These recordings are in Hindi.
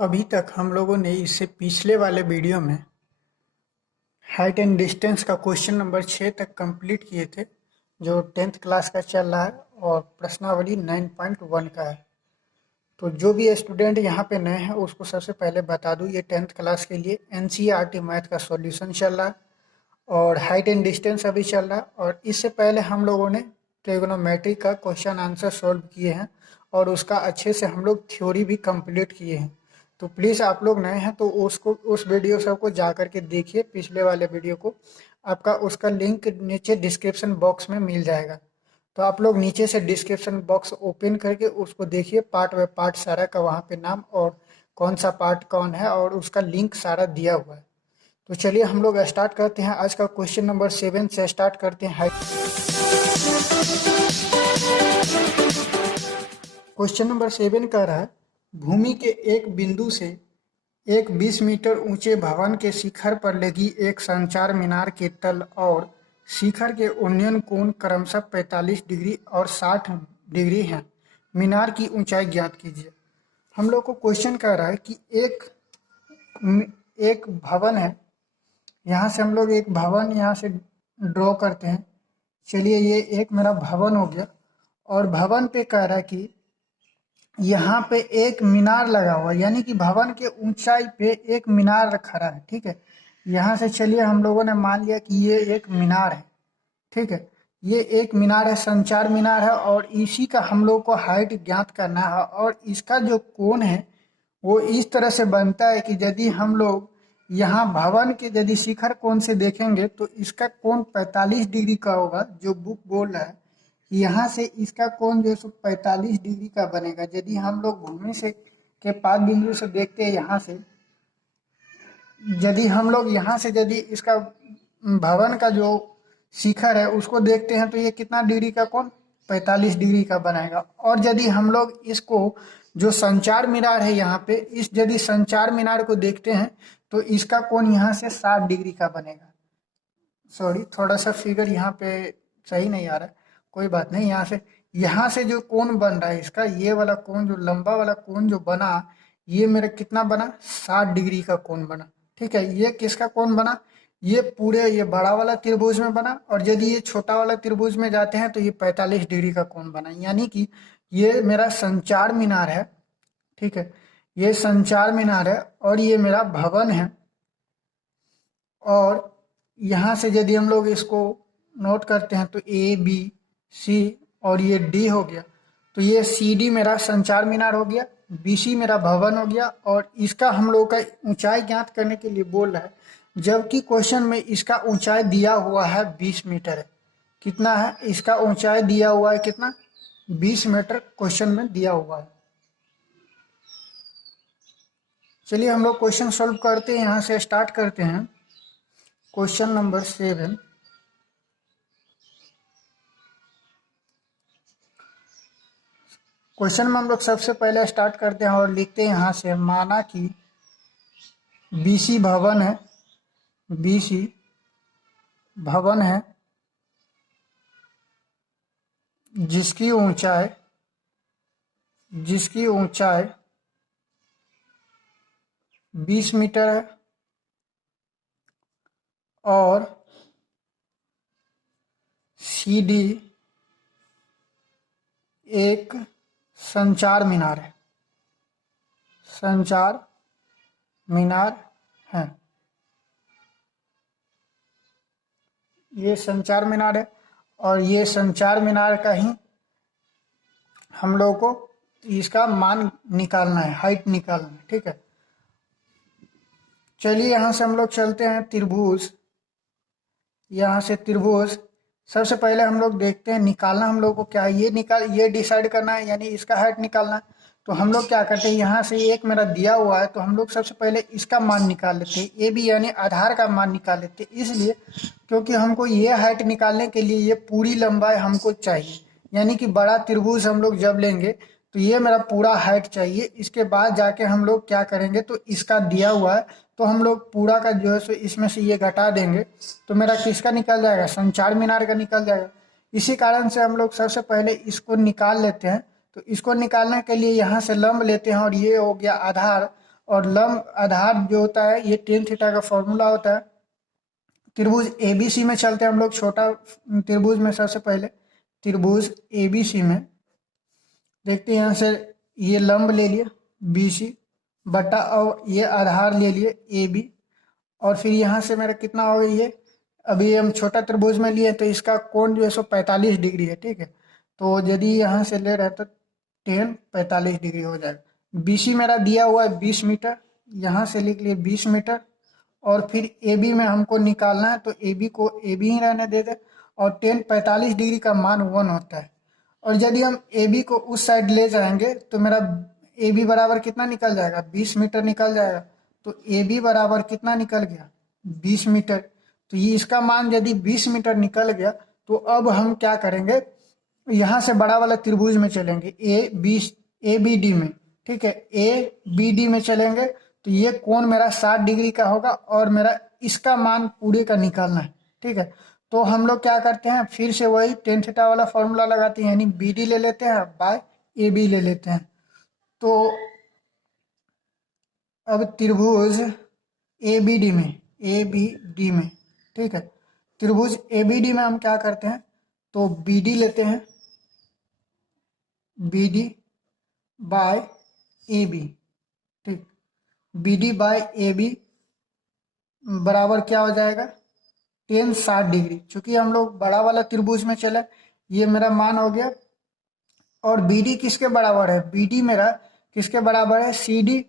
अभी तक हम लोगों ने इससे पिछले वाले वीडियो में हाइट एंड डिस्टेंस का क्वेश्चन नंबर 6 तक कंप्लीट किए थे, जो 10th क्लास का चल रहा है और प्रश्नावली 9.1 का है। तो जो भी स्टूडेंट यहाँ पे नए हैं उसको सबसे पहले बता दूँ, ये 10th क्लास के लिए NCERT मैथ का सॉल्यूशन चल रहा है और हाइट एंड डिस्टेंस अभी चल रहा है। और इससे पहले हम लोगों ने ट्रिग्नोमेट्री का क्वेश्चन आंसर सॉल्व किए हैं और उसका अच्छे से हम लोग थ्योरी भी कंप्लीट किए हैं। तो प्लीज़ आप लोग नए हैं तो उसको उस वीडियो सबको जा कर के देखिए, पिछले वाले वीडियो को। आपका उसका लिंक नीचे डिस्क्रिप्शन बॉक्स में मिल जाएगा। तो आप लोग नीचे से डिस्क्रिप्शन बॉक्स ओपन करके उसको देखिए, पार्ट बाय पार्ट सारा का वहाँ पे नाम और कौन सा पार्ट कौन है और उसका लिंक सारा दिया हुआ है। तो चलिए हम लोग स्टार्ट करते हैं। आज का क्वेश्चन नंबर 7 से स्टार्ट करते हैं। क्वेश्चन नंबर 7 कह रहा है, भूमि के एक बिंदु से एक 20 मीटर ऊंचे भवन के शिखर पर लगी एक संचार मीनार के तल और शिखर के उन्नयन कोण क्रमशः 45 डिग्री और 60 डिग्री हैं। मीनार की ऊंचाई ज्ञात कीजिए। हम लोग को क्वेश्चन कह रहा है कि एक भवन है। यहाँ से हम लोग एक भवन यहाँ से ड्रॉ करते हैं। चलिए, ये एक मेरा भवन हो गया और भवन पे कह रहा है कि यहाँ पे एक मीनार लगा हुआ है, यानी कि भवन के ऊंचाई पे एक मीनार खड़ा है। ठीक है, यहाँ से चलिए हम लोगों ने मान लिया कि ये एक मीनार है। ठीक है, ये एक मीनार है, संचार मीनार है और इसी का हम लोग को हाइट ज्ञात करना है। और इसका जो कोण है वो इस तरह से बनता है कि यदि हम लोग यहाँ भवन के यदि शिखर कोण से देखेंगे तो इसका कोण 45 डिग्री का होगा। जो बुक बोल रहा है कि यहाँ से इसका कोण जो है 45 डिग्री का बनेगा। यदि हम लोग भूमि से के पाद बिंदु से देखते हैं, यहाँ से यदि हम लोग यहाँ से यदि इसका भवन का जो शिखर है उसको देखते हैं तो ये कितना डिग्री का कोण 45 डिग्री का बनाएगा। और यदि हम लोग इसको जो संचार मीनार है यहाँ पे, इस यदि संचार मीनार को देखते हैं तो इसका कोण यहाँ से 60 डिग्री का बनेगा। सॉरी, थोड़ा सा फिगर यहाँ पे सही नहीं आ रहा है, कोई बात नहीं। यहाँ से जो कोण बन रहा है इसका, ये वाला कोण जो लंबा वाला कोण जो बना, ये मेरा कितना बना 60 डिग्री का कोण बना। ठीक है, ये किसका कोण बना, ये पूरे ये बड़ा वाला त्रिभुज में बना। और यदि ये छोटा वाला त्रिभुज में जाते हैं तो ये 45 डिग्री का कोण बना, यानी कि ये मेरा संचार मीनार है। ठीक है, ये संचार मीनार है और ये मेरा भवन है। और यहाँ से यदि हम लोग इसको नोट करते हैं तो A B C और ये D हो गया। तो ये CD मेरा संचार मीनार हो गया, BC मेरा भवन हो गया। और इसका हम लोग का ऊंचाई ज्ञात करने के लिए बोल रहा है, जबकि क्वेश्चन में इसका ऊंचाई दिया हुआ है 20 मीटर है। कितना है इसका ऊंचाई दिया हुआ है, कितना 20 मीटर क्वेश्चन में दिया हुआ है। चलिए हम लोग क्वेश्चन सॉल्व करते हैं, यहाँ से स्टार्ट करते हैं। क्वेश्चन नंबर 7, क्वेश्चन में हम लोग सबसे पहले स्टार्ट करते हैं और लिखते हैं यहाँ से, माना कि BC भवन है, BC भवन है जिसकी ऊंचाई 20 मीटर है और CD एक संचार मीनार है, संचार मीनार है। ये संचार मीनार है और ये संचार मीनार का ही हम लोग को इसका मान निकालना है, हाइट निकालना है। ठीक है, चलिए यहाँ से हम लोग चलते हैं त्रिभुज। यहाँ से त्रिभुज सबसे पहले हम लोग देखते हैं, निकालना हम लोग को क्या है, ये डिसाइड करना है, यानी इसका हाइट निकालना है। तो हम लोग क्या करते हैं, यहाँ से एक मेरा दिया हुआ है तो हम लोग सबसे पहले इसका मान निकाल लेते हैं, AB यानी आधार का मान निकाल लेते हैं। इसलिए क्योंकि हमको ये हाइट निकालने के लिए ये पूरी लंबाई हमको चाहिए, यानी कि बड़ा त्रिभुज हम लोग जब लेंगे तो ये मेरा पूरा हाइट चाहिए। इसके बाद जाके हम लोग क्या करेंगे, तो इसका दिया हुआ है तो हम लोग पूरा का जो है सो इसमें से ये घटा देंगे तो मेरा किसका निकल जाएगा, संचार मीनार का निकल जाएगा। इसी कारण से हम लोग सबसे पहले इसको निकाल लेते हैं। तो इसको निकालने के लिए यहाँ से लंब लेते हैं और ये हो गया आधार और लंब आधार जो होता है ये टेन थीटा का फॉर्मूला होता है। त्रिभुज एबीसी में चलते हैं हम लोग, छोटा त्रिभुज में सबसे पहले त्रिभुज एबीसी में देखते हैं। यहाँ से ये लंब ले लिया बीसी बटा और ये आधार ले लिए ए बी, और फिर यहाँ से मेरा कितना हो गया, ये अभी हम छोटा त्रिभुज में लिए तो इसका कोण जो है सो 45 डिग्री है, ठीक है। तो यदि यहाँ से ले रहे हैं तो टेन 45 डिग्री हो जाएगा। बीसी मेरा दिया हुआ है 20 मीटर, यहाँ से लिख लिए 20 मीटर, और फिर ए बी में हमको निकालना है तो ए बी को ए बी ही रहने दे दे, और टेन 45 डिग्री का मान 1 होता है। और यदि हम ए बी को उस साइड ले जाएंगे तो मेरा ए बी बराबर कितना निकल जाएगा, 20 मीटर निकल जाएगा। तो ए बी बराबर कितना निकल गया, 20 मीटर। तो ये इसका मान यदि 20 मीटर निकल गया तो अब हम क्या करेंगे, यहाँ से बड़ा वाला त्रिभुज में चलेंगे ए बी डी में, ठीक है। ए बी डी में चलेंगे तो ये कोण मेरा 60 डिग्री का होगा और मेरा इसका मान पूरे का निकालना है, ठीक है। तो हम लोग क्या करते हैं, फिर से वही टेन थीटा वाला फॉर्मूला लगाते हैं, यानी बी डी ले लेते हैं बाय ए बी ले लेते हैं। तो अब त्रिभुज ए बी डी में, ठीक है, त्रिभुज ए बी डी में हम क्या करते हैं, तो बी डी लेते हैं, B D by A B, ठीक। B D by A B बराबर क्या हो जाएगा, टेन 60 डिग्री। चूंकि हम लोग बड़ा वाला त्रिभुज में चले, ये मेरा मान हो गया। और बी डी किसके बराबर है, बी डी मेरा किसके बराबर है, सी डी,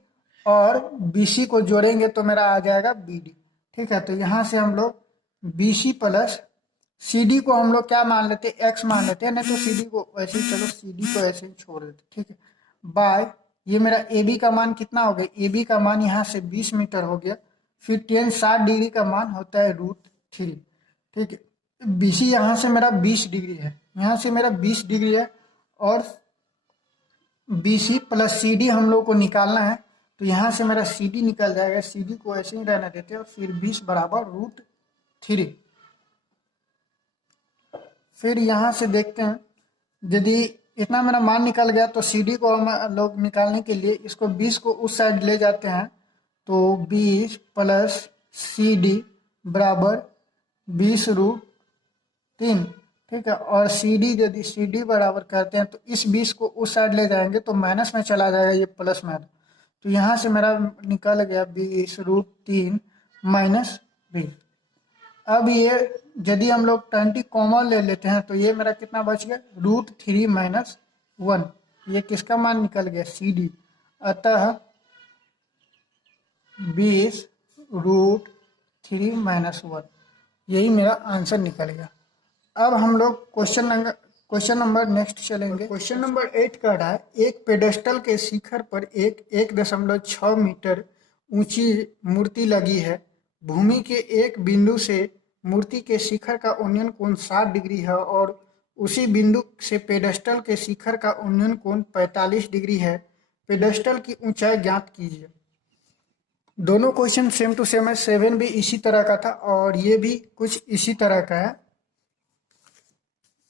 और बी सी को जोड़ेंगे तो मेरा आ जाएगा बी डी, ठीक है। तो यहाँ से हम लोग B C plus C D को हम लोग क्या मान लेते हैं, एक्स मान लेते हैं, नहीं तो सी डी को ऐसे ही, चलो सी डी को ऐसे ही छोड़ देते, ठीक है। बाय ये मेरा ए बी का मान कितना हो गया, ए बी का मान यहाँ से 20 मीटर हो गया, फिर टेन 60 डिग्री का मान होता है √3, ठीक है। बी सी यहाँ से मेरा 20 डिग्री है, यहाँ से मेरा 20 डिग्री है, और B C plus C D हम लोग को निकालना है। तो यहाँ से मेरा सी डी निकल जाएगा, सी डी को ऐसे ही रहने देते हैं, और फिर 20 बराबर √3। फिर यहाँ से देखते हैं, यदि इतना मेरा मान निकल गया तो सी डी को हम लोग निकालने के लिए इसको 20 को उस साइड ले जाते हैं, तो 20 प्लस सी डी बराबर 20√3, ठीक है। और सी डी यदि सी डी बराबर करते हैं तो इस 20 को उस साइड ले जाएंगे तो माइनस में चला जाएगा, ये प्लस में। तो यहाँ से मेरा निकल गया 20√3 माइनस 20। अब ये यदि हम लोग 20 कॉमन ले लेते हैं तो ये मेरा कितना बच गया, √3 माइनस 1। ये किसका मान निकल गया, सी डी। अतः 20√3 माइनस 1, यही मेरा आंसर निकल गया। अब हम लोग क्वेश्चन नंबर नेक्स्ट चलेंगे। क्वेश्चन नंबर 8 का रहा है, एक पेडेस्टल के शिखर पर एक 1.6 मीटर ऊंची मूर्ति लगी है। भूमि के एक बिंदु से मूर्ति के शिखर का उन्नयन कोण 60 डिग्री है, और उसी बिंदु से पेडेस्टल के शिखर का उन्नयन कोण 45 डिग्री है। पेडेस्टल की ऊंचाई ज्ञात कीजिए। दोनों क्वेश्चन सेम टू सेम है, 7 भी इसी तरह का था और ये भी कुछ इसी तरह का है,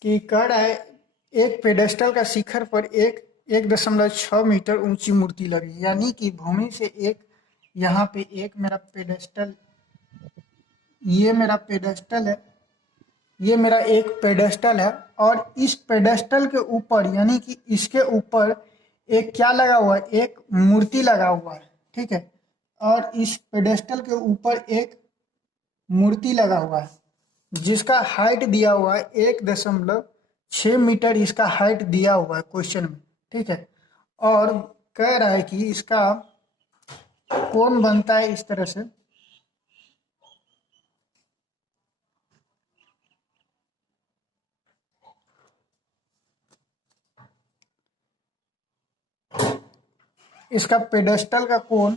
कि कह रहा है एक पेडेस्टल का शिखर पर एक 1.6 मीटर ऊंची मूर्ति लगी, यानी कि भूमि से एक, यहाँ पे एक मेरा पेडेस्टल, ये मेरा पेडेस्टल है, ये मेरा एक पेडेस्टल है, और इस पेडेस्टल के ऊपर यानी कि इसके ऊपर एक क्या लगा हुआ है, एक मूर्ति लगा हुआ है, ठीक है। और इस पेडेस्टल के ऊपर एक मूर्ति लगा हुआ है जिसका हाइट दिया हुआ है 1.6 मीटर, इसका हाइट दिया हुआ है क्वेश्चन में, ठीक है। और कह रहा है कि इसका कोण बनता है इस तरह से, इसका पेडेस्टल का कोण,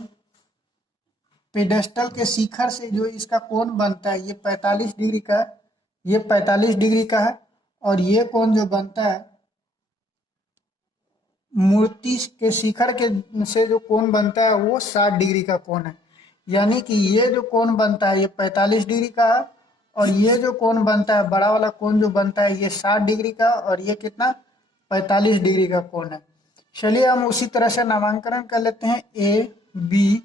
पेडेस्टल के शिखर से जो इसका कोण बनता है ये 45 डिग्री का है, ये 45 डिग्री का है, और ये कोण जो बनता है मूर्ति के शिखर के से जो कोण बनता है वो 60 डिग्री का कोण है। यानी कि ये जो कोण बनता है ये 45 डिग्री का है, और ये जो कोण बनता है बड़ा वाला कोण जो बनता है ये 60 डिग्री का, और ये कितना 45 डिग्री का कोण है। चलिए हम उसी तरह से नामांकन कर लेते हैं, ए बी,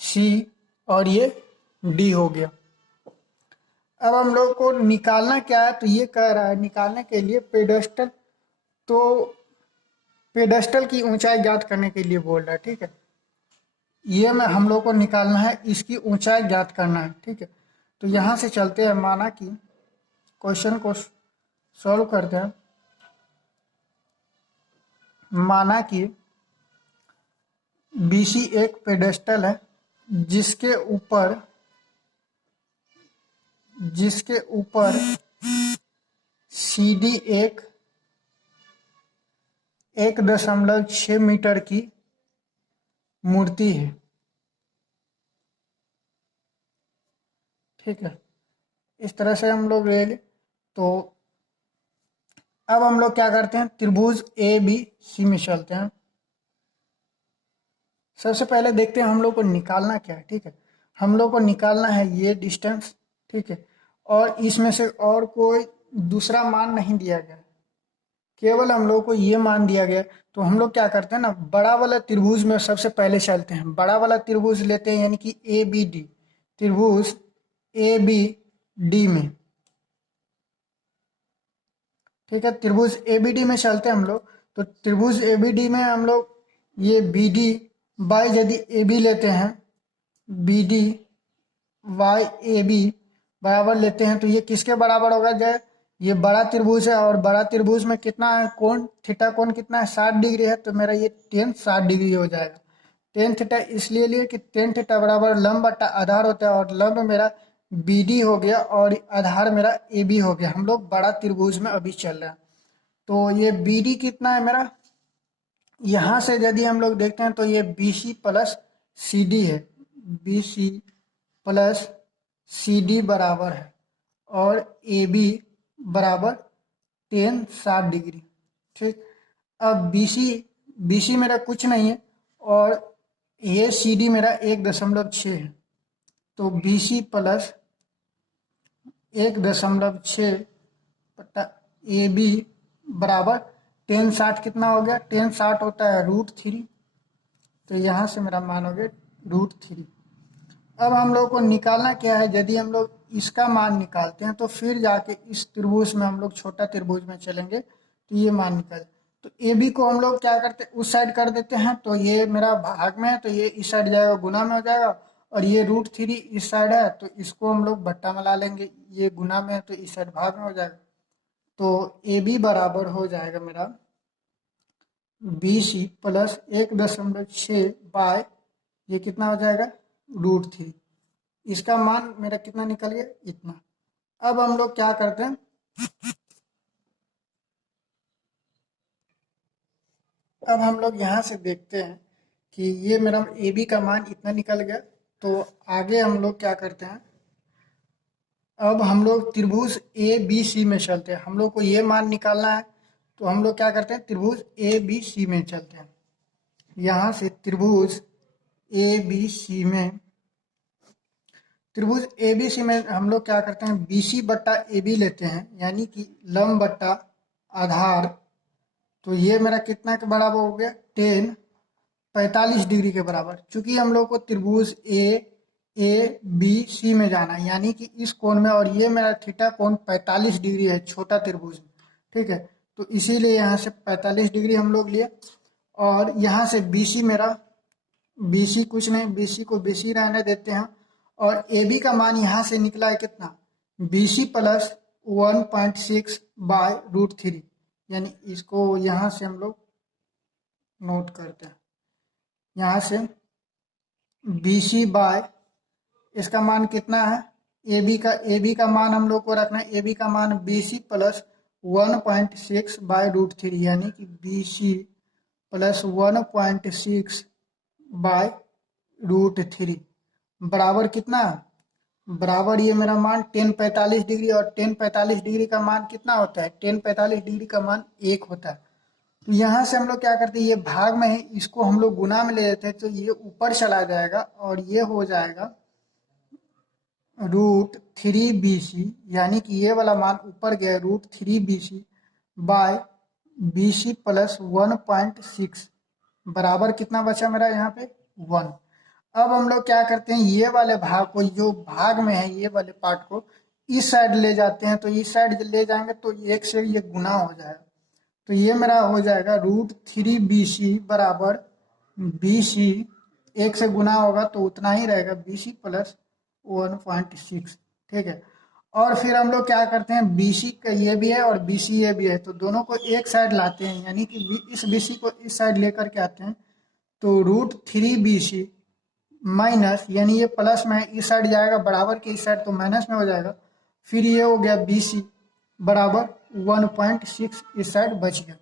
सी और ये डी हो गया। अब हम लोग को निकालना क्या है, तो ये कह रहा है निकालने के लिए पेडेस्टल, तो पेडेस्टल की ऊंचाई ज्ञात करने के लिए बोल रहा है। ठीक है, ये में हम लोग को निकालना है, इसकी ऊंचाई ज्ञात करना है। ठीक है, तो यहाँ से चलते हैं, माना कि क्वेश्चन को सॉल्व करते हैं। माना कि बीसी एक पेडेस्टल है जिसके ऊपर सीडी 1.6 मीटर की मूर्ति है। ठीक है, इस तरह से हम लोग ले लें। तो अब हम लोग क्या करते हैं, त्रिभुज ए बी सी में चलते हैं। सबसे पहले देखते हैं हम लोग को निकालना क्या है। ठीक है, हम लोग को निकालना है ये डिस्टेंस। ठीक है, और इसमें से और कोई दूसरा मान नहीं दिया गया, केवल हम लोग को ये मान दिया गया। तो हम लोग क्या करते हैं ना, बड़ा वाला त्रिभुज में सबसे पहले चलते हैं। बड़ा वाला त्रिभुज लेते हैं, यानी कि ए बी डी, त्रिभुज ए बी डी में। ठीक है, त्रिभुज ए बी डी में चलते हैं हम लोग। तो त्रिभुज ए बी डी में हम लोग ये बी डी बाई, यदि ए बी लेते हैं, B D by A B बराबर लेते हैं, तो ये किसके बराबर होगा, जय ये बड़ा त्रिभुज है, और बड़ा त्रिभुज में कितना है कोण, थीटा कोण कितना है, 60 डिग्री है। तो मेरा ये टेन 60 डिग्री हो जाएगा। टेन थीटा इसलिए लिए कि टेन थीटा बराबर लंब बट्टा आधार होता है, और लंब मेरा बी डी हो गया और आधार मेरा ए बी हो गया। हम लोग बड़ा त्रिभुज में अभी चल रहे हैं। तो ये बी डी कितना है मेरा, यहाँ से यदि हम लोग देखते हैं तो ये B C plus C D है। B C plus C D बराबर है, और ए बी बराबर टेन 60 डिग्री। ठीक, अब बी सी मेरा कुछ नहीं है, और ये सी डी मेरा 1.6 है। तो बी सी प्लस 1.6 बटा ए बी बराबर टेन 60 कितना हो गया, टेन 60 होता है √3। तो यहाँ से मेरा मान हो गया √3। अब हम लोग को निकालना क्या है, यदि हम लोग इसका मान निकालते हैं तो फिर जाके इस त्रिभुज में हम लोग छोटा त्रिभुज में चलेंगे, तो ये मान निकल। तो ए बी को हम लोग क्या करते हैं, उस साइड कर देते हैं। तो ये मेरा भाग में है, तो ये इस साइड जाएगा, गुना में हो जाएगा। और ये √3 इस साइड है, तो इसको हम लोग बट्टा में ला लेंगे। ये गुना में है तो इस साइड भाग में हो जाएगा। तो ए बी बराबर हो जाएगा मेरा बी सी प्लस 1.6 बाय, ये कितना हो जाएगा √3। इसका मान मेरा कितना निकल गया, इतना। अब हम लोग क्या करते हैं, अब हम लोग यहाँ से देखते हैं कि ये मेरा ए बी का मान इतना निकल गया। तो आगे हम लोग क्या करते हैं, अब हम लोग त्रिभुज ए बी सी में चलते हैं। हम लोग को ये मान निकालना है, तो हम लोग क्या करते हैं, त्रिभुज ए बी सी में चलते हैं। यहाँ से त्रिभुज ए बी सी में, त्रिभुज ए बी सी में हम लोग क्या करते हैं, बी सी बट्टा ए बी लेते हैं, यानी कि लंब बट्टा आधार। तो ये मेरा कितना के बराबर हो गया, टेन 45 डिग्री के बराबर। चूंकि हम लोग को त्रिभुज ए बी सी में जाना है, यानी कि इस कोण में, और ये मेरा थीटा कोण 45 डिग्री है छोटा त्रिभुज में। ठीक है, तो इसीलिए यहाँ से 45 डिग्री हम लोग लिए। और यहाँ से बी सी मेरा, बी सी कुछ नहीं, बी सी को बी सी रहने देते हैं। और ए बी का मान यहाँ से निकला है कितना, बी सी प्लस 1.6 बाय √3, यानी इसको यहाँ से हम लोग नोट करते हैं। यहाँ से बी सी बाय, इसका मान कितना है, ए बी का मान हम लोग को रखना है, ए बी का मान बी सी प्लस 1.6 बाय √3, यानी कि बी सी प्लस 1.6 बाय √3 बराबर कितना, बराबर ये मेरा मान टेन 45 डिग्री। और टेन 45 डिग्री का मान कितना होता है, टेन 45 डिग्री का मान 1 होता है। तो यहाँ से हम लोग क्या करते हैं, ये भाग में है, इसको हम लोग गुना में ले लेते हैं, तो ये ऊपर चला जाएगा, और ये हो जाएगा √3BC, यानी कि ये वाला मान ऊपर गया √3BC बाय BC प्लस 1.6 बराबर कितना बचा मेरा यहाँ पे 1। अब हम लोग क्या करते हैं, ये वाले भाग को, जो भाग में है ये वाले पार्ट को इस साइड ले जाते हैं। तो इस साइड ले जाएंगे तो एक से ये गुना हो जाएगा। तो ये मेरा हो जाएगा √3 BC बराबर BC, एक से गुना होगा तो उतना ही रहेगा BC प्लस 1.6। ठीक है। और फिर हम लोग क्या करते हैं, BC का ये भी है और BC ये भी है, तो दोनों को एक साइड लाते हैं, यानी कि इस BC को इस साइड लेकर के आते हैं। तो √3 BC माइनस, यानी ये प्लस में है, इस साइड जाएगा बराबर के इस साइड तो माइनस में हो जाएगा। फिर ये हो गया BC बराबर 1.6, इस साइड बच गया।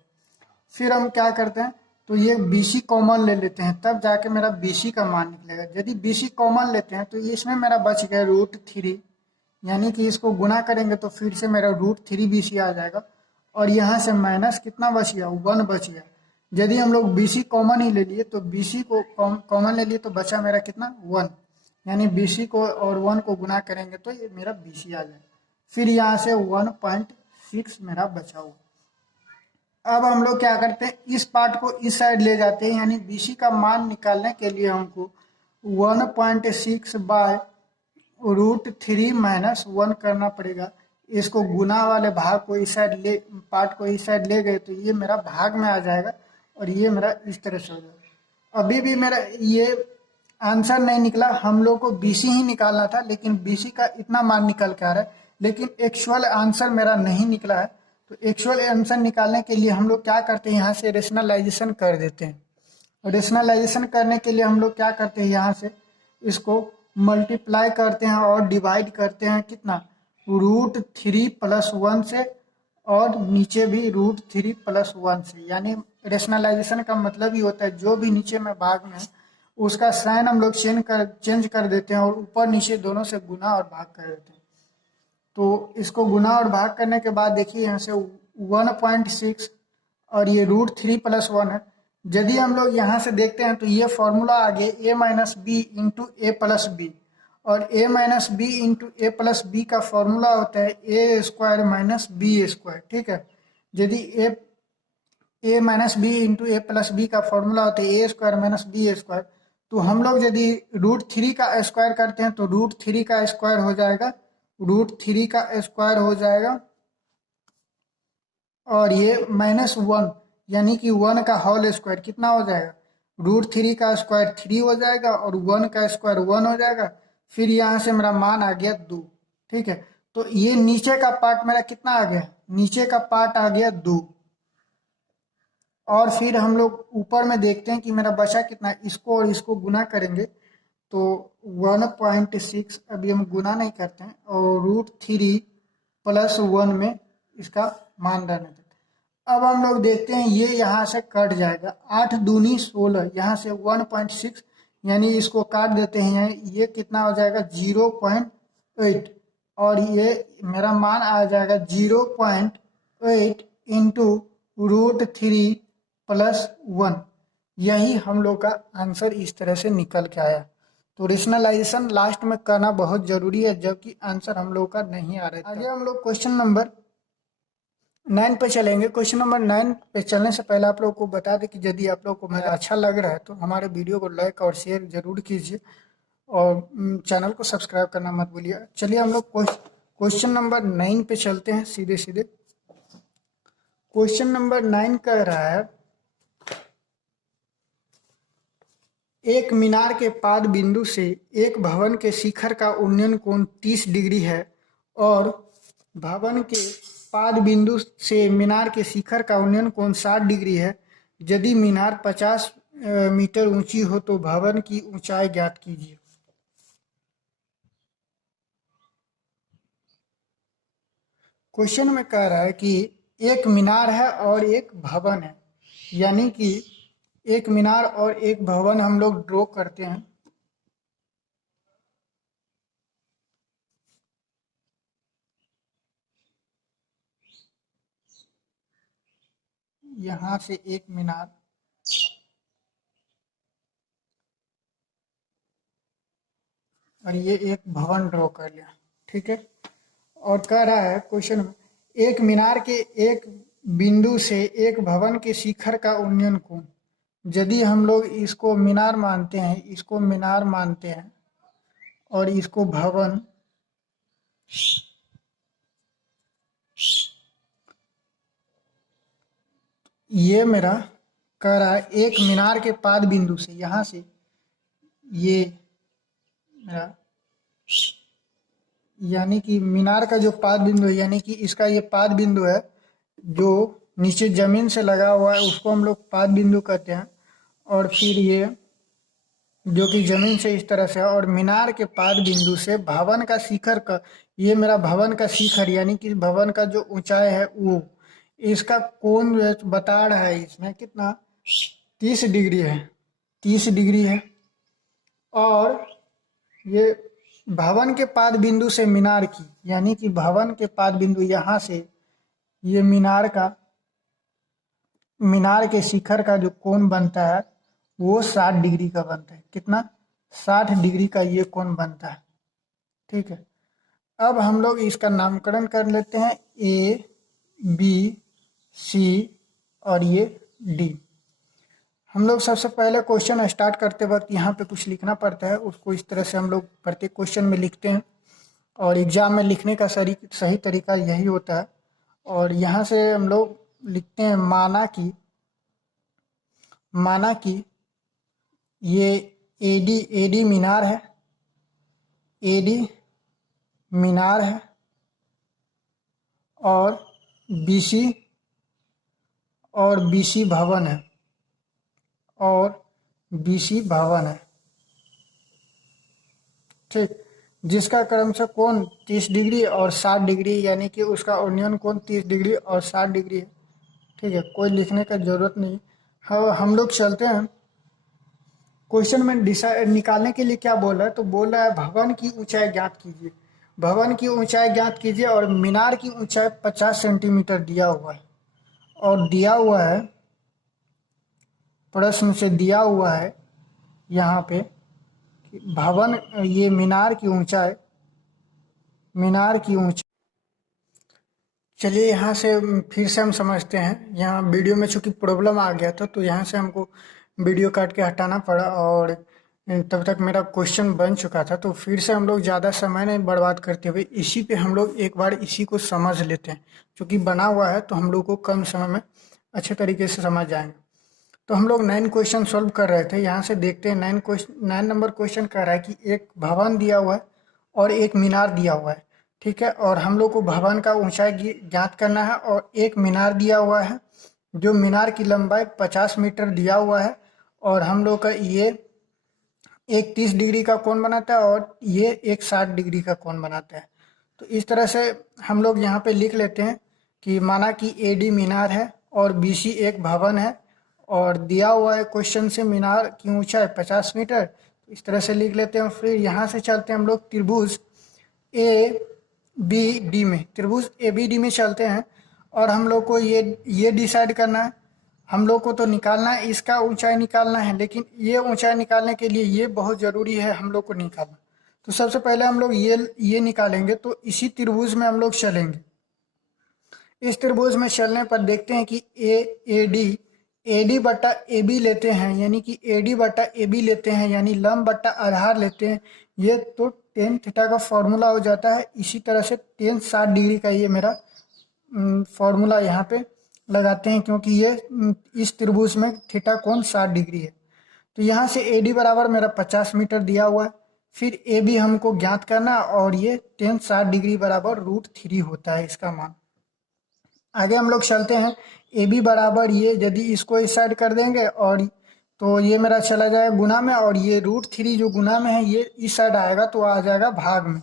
फिर हम क्या करते हैं, तो ये BC कॉमन ले लेते हैं, तब जाके मेरा BC का मान निकलेगा। यदि BC कॉमन लेते हैं तो इसमें मेरा बच गया √3, यानी कि इसको गुना करेंगे तो फिर से मेरा √3 BC आ जाएगा। और यहाँ से माइनस कितना बच गया, 1 बच गया। यदि हम लोग BC कॉमन ही ले लिए तो BC को कॉमन ले लिए तो बचा मेरा कितना, 1, यानी BC को और 1 को गुना करेंगे तो ये मेरा BC आ जाएगा। फिर यहाँ से 1.6 मेरा बचा हुआ। अब हम लोग क्या करते हैं, इस पार्ट को इस साइड ले जाते हैं, यानी BC का मान निकालने के लिए हमको 1.6 बाय √3 माइनस 1 करना पड़ेगा। इसको गुना वाले भाग को इस साइड ले, पार्ट को इस साइड ले गए तो ये मेरा भाग में आ जाएगा और ये मेरा इस तरह से हो जाएगा। अभी भी मेरा ये आंसर नहीं निकला, हम लोग को BC ही निकालना था, लेकिन BC का इतना मान निकल के आ रहा है, लेकिन एक्चुअल आंसर मेरा नहीं निकला है। तो एक्चुअल आंसर निकालने के लिए हम लोग क्या करते हैं, यहाँ से रेशनलाइजेशन कर देते हैं। और रेशनलाइजेशन करने के लिए हम लोग क्या करते हैं, यहाँ से इसको मल्टीप्लाई करते हैं और डिवाइड करते हैं कितना, √3 प्लस 1 से, और नीचे भी √3 प्लस 1 से। यानी रेशनलाइजेशन का मतलब ही होता है जो भी नीचे में भाग में है उसका साइन हम लोग चेंज कर देते हैं और ऊपर नीचे दोनों से गुना और भाग कर देते हैं। तो इसको गुना और भाग करने के बाद देखिए यहाँ से 1.6 और ये √3 प्लस 1 है। यदि हम लोग यहाँ से देखते हैं तो ये फॉर्मूला आगे a minus B into A plus B, और a minus B into A plus B का फॉर्मूला होता है A square minus B square. ठीक है। यदि A minus B into A plus B का फॉर्मूला होता है A square minus B square, तो हम लोग यदि √3 का स्क्वायर करते हैं तो √3 का स्क्वायर हो जाएगा, √3 का स्क्वायर हो जाएगा, और ये -1 यानी कि 1 का होल स्क्वायर कितना हो जाएगा, √3 का स्क्वायर 3 हो जाएगा और 1 का स्क्वायर 1 हो जाएगा। फिर यहाँ से मेरा मान आ गया 2। ठीक है। तो ये नीचे का पार्ट मेरा कितना आ गया, नीचे का पार्ट आ गया 2। और फिर हम लोग ऊपर में देखते हैं कि मेरा बचा कितना, इसको और इसको गुना करेंगे तो 1.6, अभी हम गुना नहीं करते हैं, और √3 प्लस 1 में इसका मान रहने देते हैं। अब हम लोग देखते हैं ये यहाँ से कट जाएगा, 8 दूनी 16, यहाँ से 1.6 यानी इसको काट देते हैं, ये कितना हो जाएगा 0.8, और ये मेरा मान आ जाएगा 0.8 इंटू √3 प्लस 1। यही हम लोग का आंसर इस तरह से निकल के आया। तो रेशनलाइजेशन लास्ट में करना बहुत जरूरी है, जबकि आंसर हम लोग का नहीं आ रहा है। आगे हम लोग क्वेश्चन नंबर 9 पे चलेंगे। क्वेश्चन नंबर 9 पे चलने से पहले आप लोग को बता दें कि यदि आप लोग को मेरा अच्छा लग रहा है तो हमारे वीडियो को लाइक और शेयर जरूर कीजिए, और चैनल को सब्सक्राइब करना मत भूलिए। चलिए हम लोग क्वेश्चन नंबर 9 पे चलते हैं सीधे सीधे। क्वेश्चन नंबर 9 कह रहा है, एक मीनार के पाद बिंदु से एक भवन के शिखर का उन्नयन कोण 30 डिग्री है, और भवन के पाद बिंदु से मीनार के शिखर का उन्नयन कोण 60 डिग्री है। यदि मीनार 50 मीटर ऊंची हो तो भवन की ऊंचाई ज्ञात कीजिए। क्वेश्चन में कह रहा है कि एक मीनार है और एक भवन है, यानी कि एक मीनार और एक भवन हम लोग ड्रॉ करते हैं। यहाँ से एक मीनार और ये एक भवन ड्रॉ कर लिया। ठीक है। और कह रहा है क्वेश्चन में, एक मीनार के एक बिंदु से एक भवन के शिखर का उन्नयन कोण, यदि हम लोग इसको मीनार मानते हैं, इसको मीनार मानते हैं और इसको भवन, ये मेरा कह रहा है एक मीनार के पाद बिंदु से, यहां से ये मेरा, यानी कि मीनार का जो पाद बिंदु है, यानी कि इसका ये पाद बिंदु है जो नीचे जमीन से लगा हुआ है, उसको हम लोग पाद बिंदु कहते हैं। और फिर ये जो कि जमीन से इस तरह से है, और मीनार के पाद बिंदु से भवन का शिखर का, ये मेरा भवन का शिखर यानी कि भवन का जो ऊंचाई है वो, इसका कोण जो है बता रहा है इसमें कितना, 30 डिग्री है, 30 डिग्री है। और ये भवन के पाद बिंदु से मीनार की, यानी कि भवन के पाद बिंदु यहाँ से ये मीनार के शिखर का जो कोण बनता है वो 60 डिग्री का बनता है। कितना? 60 डिग्री का ये कोण बनता है। ठीक है, अब हम लोग इसका नामकरण कर लेते हैं, ए बी सी और ये डी। हम लोग सबसे पहले क्वेश्चन स्टार्ट करते वक्त यहाँ पे कुछ लिखना पड़ता है, उसको इस तरह से हम लोग प्रत्येक क्वेश्चन में लिखते हैं और एग्जाम में लिखने का सही तरीका यही होता है। और यहाँ से हम लोग लिखते हैं, माना कि ये एडी मीनार है, एडी मीनार है और बीसी भवन है, और बीसी भवन है। ठीक, जिसका क्रम से कोण 30 डिग्री और 60 डिग्री, यानी कि उसका उन्नयन कोण 30 डिग्री और 60 डिग्री है। ठीक है, कोई लिखने का जरूरत नहीं। हाँ, हम लोग चलते हैं क्वेश्चन में डिसाइड निकालने के लिए। क्या बोल रहा है? तो बोल रहा है भवन की ऊंचाई ज्ञात कीजिए, भवन की ऊंचाई ज्ञात कीजिए और मीनार की ऊंचाई 50 सेंटीमीटर दिया हुआ है। और दिया हुआ है, प्रश्न से दिया हुआ है यहाँ पे भवन, ये मीनार की ऊंचाई, चलिए यहाँ से फिर से हम समझते हैं। यहाँ वीडियो में चूंकि प्रॉब्लम आ गया था तो यहाँ से हमको वीडियो काट के हटाना पड़ा, और तब तक मेरा क्वेश्चन बन चुका था। तो फिर से हम लोग ज़्यादा समय नहीं बर्बाद करते हुए इसी पे हम लोग एक बार इसी को समझ लेते हैं। चूँकि बना हुआ है तो हम लोग को कम समय में अच्छे तरीके से समझ जाएंगे। तो हम लोग 9 क्वेश्चन सॉल्व कर रहे थे। यहाँ से देखते हैं 9 नंबर क्वेश्चन कह रहा है कि एक भवन दिया हुआ है और एक मीनार दिया हुआ है। ठीक है, और हम लोग को भवन का ऊंचाई ज्ञात करना है, और एक मीनार दिया हुआ है जो मीनार की लंबाई 50 मीटर दिया हुआ है, और हम लोग का ये एक 30 डिग्री का कोण बनाता है और ये एक 60 डिग्री का कोण बनाता है। तो इस तरह से हम लोग यहाँ पे लिख लेते हैं कि माना कि एडी मीनार है और बीसी एक भवन है, और दिया हुआ है क्वेश्चन से मीनार की ऊंचाई 50 मीटर। इस तरह से लिख लेते हैं। फिर यहाँ से चलते हैं हम लोग त्रिभुज ए बी डी में, त्रिभुज ए बी डी में चलते हैं, और हम लोग को ये डिसाइड करना है, हम लोग को तो निकालना है, इसका ऊंचाई निकालना है, लेकिन ये ऊंचाई निकालने के लिए ये बहुत ज़रूरी है हम लोग को निकालना। तो सबसे पहले हम लोग ये निकालेंगे। तो इसी त्रिभुज में हम लोग चलेंगे। इस त्रिभुज में चलने पर देखते हैं कि एडी बट्टा ए बी लेते हैं, यानी कि एडी बट्टा ए बी लेते हैं, यानी लंब बट्टा आधार लेते हैं। ये तो टेन थीटा का फॉर्मूला हो जाता है। इसी तरह से टेन 60 डिग्री का ये मेरा फॉर्मूला यहाँ पे लगाते हैं, क्योंकि ये इस त्रिभुज में थीटा कोण 60 डिग्री है। तो यहाँ से एडी बराबर मेरा 50 मीटर दिया हुआ है। फिर ए बी हमको ज्ञात करना, और ये टेन 60 डिग्री बराबर √3 होता है इसका मान। आगे हम लोग चलते हैं। ए बी बराबर ये, यदि इसको इस साइड कर देंगे और तो ये मेरा चला जाएगा गुना में, और ये √3 जो गुना में है ये इस साइड आएगा तो आ जाएगा भाग में।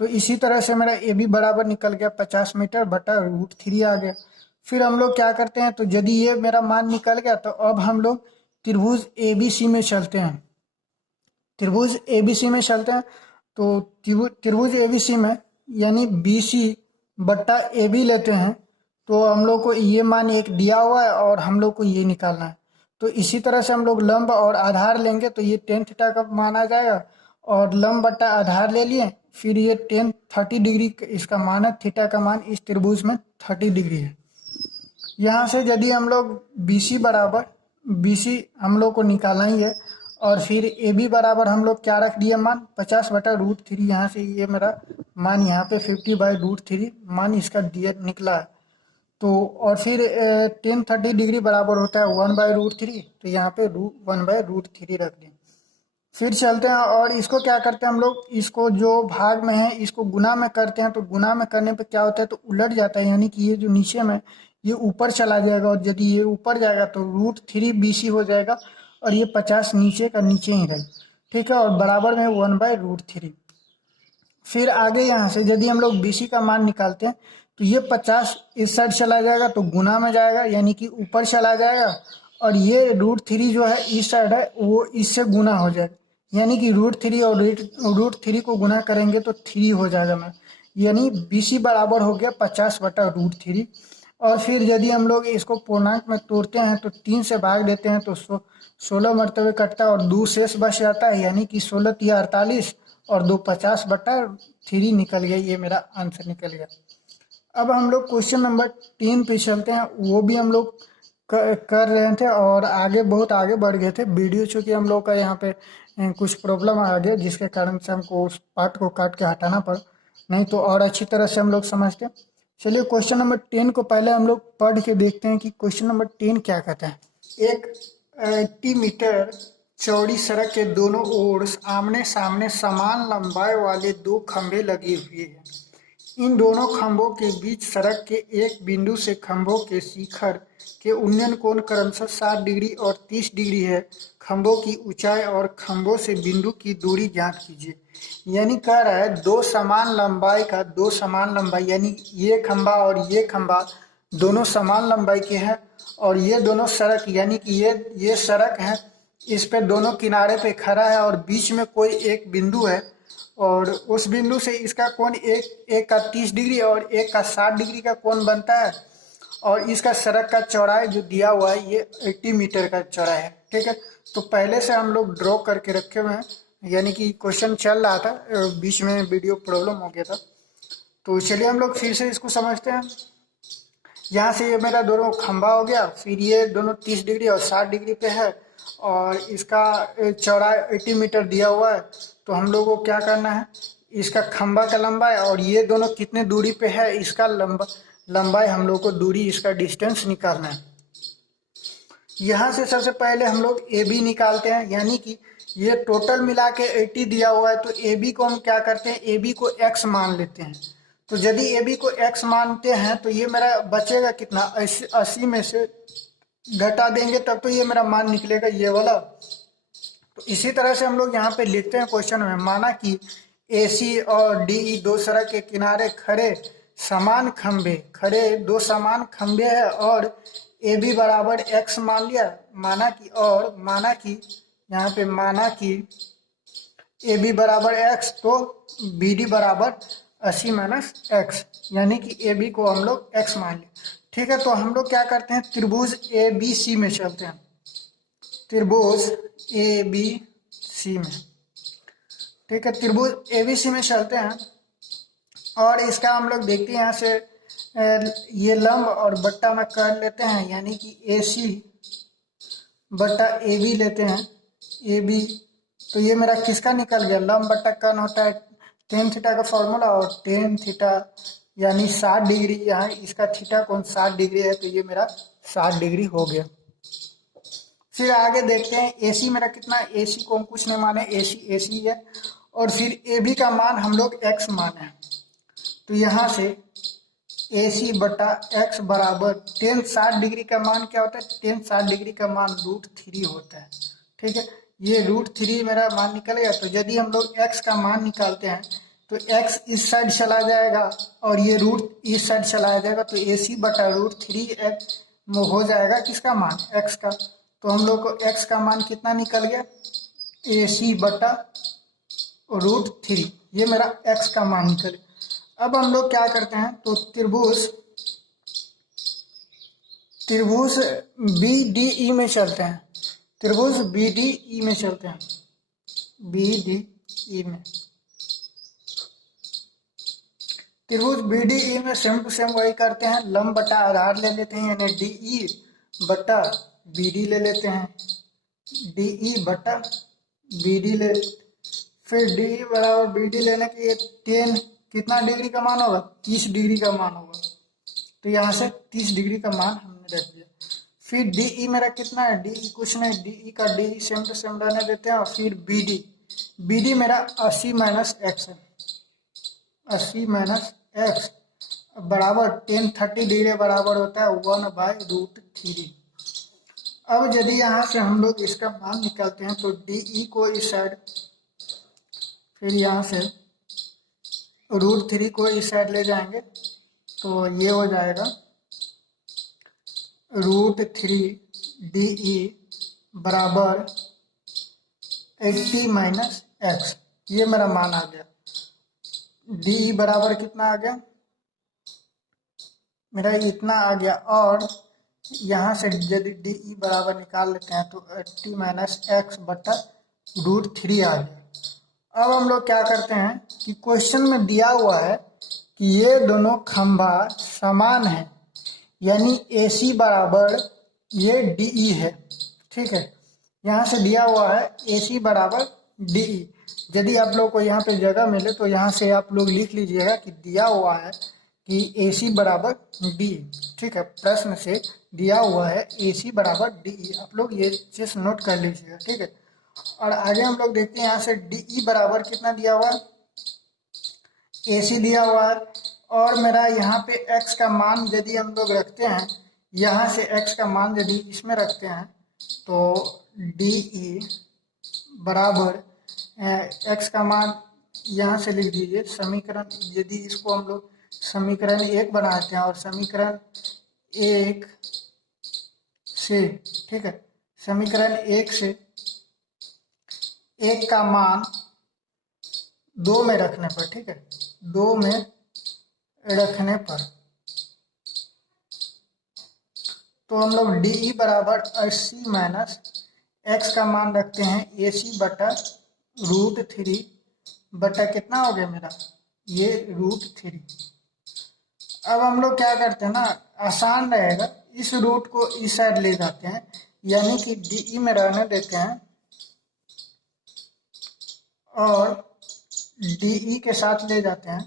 तो इसी तरह से मेरा ए बी बराबर निकल गया 50 मीटर बटा √3 आ गया। फिर हम लोग क्या करते हैं, तो यदि ये मेरा मान निकल गया तो अब हम लोग त्रिभुज ए बी सी में चलते हैं। त्रिभुज ए बी सी में चलते हैं। तो त्रिभुज ए बी सी में यानी बी सी बट्टा ए बी लेते हैं। तो हम लोग को ये मान एक दिया हुआ है और हम लोग को ये निकालना है। तो इसी तरह से हम लोग लंब और आधार लेंगे, तो ये टेन थीटा का मान आ जाएगा, और लंब बट्टा आधार ले लिए। फिर ये 30 डिग्री इसका मान है, थीटा का मान इस त्रिभुज में 30 डिग्री है। यहाँ से यदि हम लोग बी सी बराबर BC हम लोग को निकालना ही है। और फिर AB बराबर हम लोग क्या रख दिए मान 50/√3। यहाँ से ये मेरा मान यहाँ पे 50/√3 मान इसका दिया निकला है। तो और फिर टेन 30 डिग्री बराबर होता है 1/√3, तो यहाँ पे 1/√3 रख दें। फिर चलते हैं और इसको क्या करते हैं हम लोग, इसको जो भाग में है इसको गुना में करते हैं। तो गुना में करने पे क्या होता है, तो उलट जाता है, यानी कि ये जो नीचे में ये ऊपर चला जाएगा, और यदि ये ऊपर जाएगा तो √3 BC हो जाएगा, और ये 50 नीचे का नीचे ही रहेगा। ठीक है, और बराबर में 1/√3। फिर आगे यहाँ से यदि हम लोग BC का मान निकालते हैं तो ये 50 इस साइड चला जाएगा तो गुना में जाएगा, यानी कि ऊपर चला जाएगा, और ये √3 जो है इस साइड है वो इससे गुना हो जाएगा, यानी कि √3 और √3 को गुना करेंगे तो 3 हो जाएगा मैं, यानी BC बराबर हो गया 50/√3। और फिर यदि हम लोग इसको पूर्णांक में तोड़ते हैं तो 3 से भाग देते हैं तो 16 मरतबे कटता है और 2 शेष बच जाता है, यानी कि 16 तिया 48 और 2 50/3 निकल गया। ये मेरा आंसर निकल गया। अब हम लोग क्वेश्चन नंबर 3 पे चलते हैं। वो भी हम लोग कर रहे थे और आगे बहुत आगे बढ़ गए थे। वीडियो चूँकि हम लोग का यहाँ पे कुछ प्रॉब्लम आ गया, जिसके कारण से हमको उस पार्ट को काट के हटाना पड़ा, नहीं तो और अच्छी तरह से हम लोग समझते हैं। चलिए क्वेश्चन नंबर 10 को पहले हम लोग पढ़ के देखते हैं कि क्वेश्चन नंबर 10 क्या कहता है। एक 80 मीटर चौड़ी सड़क के दोनों ओर आमने सामने समान लंबाई वाले 2 खंभे लगे हुए हैं। इन दोनों खंभों के बीच सड़क के एक बिंदु से खंभों के शिखर के उन्नयन कोण क्रमशः 60 डिग्री और 30 डिग्री है। खंभों की ऊंचाई और खंभों से बिंदु की दूरी ज्ञात कीजिए। यानी कह रहा है दो समान लंबाई, यानी ये खंभा और ये खंभा दोनों समान लंबाई के हैं, और ये दोनों सड़क, यानी कि ये सड़क है, इस पे दोनों किनारे पे खड़ा है और बीच में कोई एक बिंदु है, और उस बिंदु से इसका कोण एक का 30 डिग्री और एक का 60 डिग्री का कोण बनता है, और इसका सड़क का चौड़ाई जो दिया हुआ है ये 80 मीटर का चौड़ाई है। ठीक है, तो पहले से हम लोग ड्रॉ करके रखे हुए हैं, यानी कि क्वेश्चन चल रहा था, बीच में वीडियो प्रॉब्लम हो गया था। तो चलिए हम लोग फिर से इसको समझते हैं। यहाँ से ये मेरा दोनों खंभा हो गया, फिर ये दोनों 30 डिग्री और 60 डिग्री पे है, और इसका चौड़ाई 80 मीटर दिया हुआ है। तो हम लोग को क्या करना है, इसका खंभा का लंबाई और ये दोनों कितने दूरी पे है इसका लंबाई हम लोग को दूरी, इसका डिस्टेंस निकालना है। यहाँ से सबसे पहले हम लोग AB निकालते हैं, यानी कि ये टोटल मिला के 80 दिया हुआ है, तो AB को हम क्या करते हैं, AB को x मान लेते हैं। तो यदि AB को x मानते हैं तो ये मेरा बचेगा कितना, 80 में से घटा देंगे तब तो ये मेरा मान निकलेगा ये वाला। तो इसी तरह से हम लोग यहाँ पे लिखते हैं क्वेश्चन में, माना कि AC और DE दो सड़क के किनारे खड़े दो समान खंभे है, और AB बराबर x मान लिया, माना कि यहाँ पे माना कि AB बराबर x, तो BD बराबर 80 - x, यानी कि AB को हम लोग x मान लिया। ठीक है, तो हम लोग क्या करते हैं, त्रिभुज ABC में चलते हैं। त्रिभुज ABC में, ठीक है, त्रिभुज ABC में चलते हैं, और इसका हम लोग देखते हैं यहाँ से ये लंब और बट्टा में कर लेते हैं, यानी कि AC बट्टा AB लेते हैं, AB। तो ये मेरा किसका निकल गया, लंब बट्टा कर्ण होता है tan थीटा का फॉर्मूला, और tan थीटा यानी 60 डिग्री, यहाँ इसका थीटा कोण 60 डिग्री है, तो ये मेरा 60 डिग्री हो गया। फिर आगे देखते हैं AC मेरा कितना, AC को हम कुछ नहीं माने, AC है, और फिर AB का मान हम लोग x माने हैं। तो यहाँ से AC बटा x बराबर tan 60 डिग्री का मान क्या होता है, tan 60 डिग्री का मान √3 होता है। ठीक है, ये √3 मेरा मान निकल गया। तो यदि हम लोग x का मान निकालते हैं तो x इस साइड चला जाएगा और ये रूट इस साइड चलाया जाएगा, तो AC बटा √3 हो जाएगा किसका मान, x का। तो हम लोग को x का मान कितना निकल गया, AC बटा √3, ये मेरा x का मान निकल गया। अब हम लोग क्या करते हैं, तो त्रिभुज BDE में चलते हैं। त्रिभुज BDE में चलते हैं, BDE में, त्रिभुज BDE में सेम टू सेम वही करते हैं, लंब बटा आधार ले लेते हैं, यानी DE बटा बी डी ले लेते हैं, डी ई बटा बी डी ले, फिर डी ई बराबर बी डी लेने के, ये 10 कितना डिग्री का मान होगा, 30 डिग्री का मान होगा, तो यहाँ से 30 डिग्री का मान हमने रख दिया। फिर डी ई मेरा कितना है, डी ई कुछ नहीं, डी ई का D E same to same रहने देते हैं, और फिर बी डी मेरा 80 माइनस एक्स है, 80 माइनस एक्स बराबर 10 30 डिग्री बराबर होता है 1/√3। अब यदि यहाँ से हम लोग इसका मान निकालते हैं तो डी ई को इस साइड, फिर यहाँ से √3 को इस साइड ले जाएंगे, तो ये हो जाएगा √3 डी ई बराबर 80 माइनस एक्स। ये मेरा मान आ गया। डी ई बराबर कितना आ गया मेरा, इतना आ गया। और यहाँ से यदि डी ई बराबर निकाल लेते हैं तो 80 माइनस एक्स बटा √3 आ गया। अब हम लोग क्या करते हैं कि क्वेश्चन में दिया हुआ है कि ये दोनों खंभा समान है, यानी ए सी बराबर ये डी ई है, ठीक है। यहाँ से दिया हुआ है ए सी बराबर डी ई। यदि आप लोग को यहाँ पे जगह मिले तो यहाँ से आप लोग लिख लीजिएगा कि दिया हुआ है कि ए सी बराबर डी ई, ठीक है। प्रश्न से दिया हुआ है ए सी बराबर डी ई, आप लोग ये चीज नोट कर लीजिएगा, ठीक है। और आगे हम लोग देखते हैं यहाँ से डी ई बराबर कितना दिया हुआ है, ए सी दिया हुआ है, और मेरा यहाँ पे x का मान यदि हम लोग रखते हैं, यहाँ से x का मान यदि इसमें रखते हैं तो डी ई बराबर x का मान यहाँ से लिख दीजिए। समीकरण यदि इसको हम लोग समीकरण 1 बनाते हैं और समीकरण 1 से, ठीक है, समीकरण 1 से 1 का मान 2 में रखने पर, ठीक है, 2 में रखने पर तो हम लोग डी ई बराबर 80 माइनस एक्स का मान रखते हैं ए सी बटा √3 बटा कितना हो गया मेरा, ये √3। अब हम लोग क्या करते हैं ना, आसान रहेगा, इस रूट को इस साइड ले जाते हैं, यानी कि डी ई में रहने देते हैं और डी ई के साथ ले जाते हैं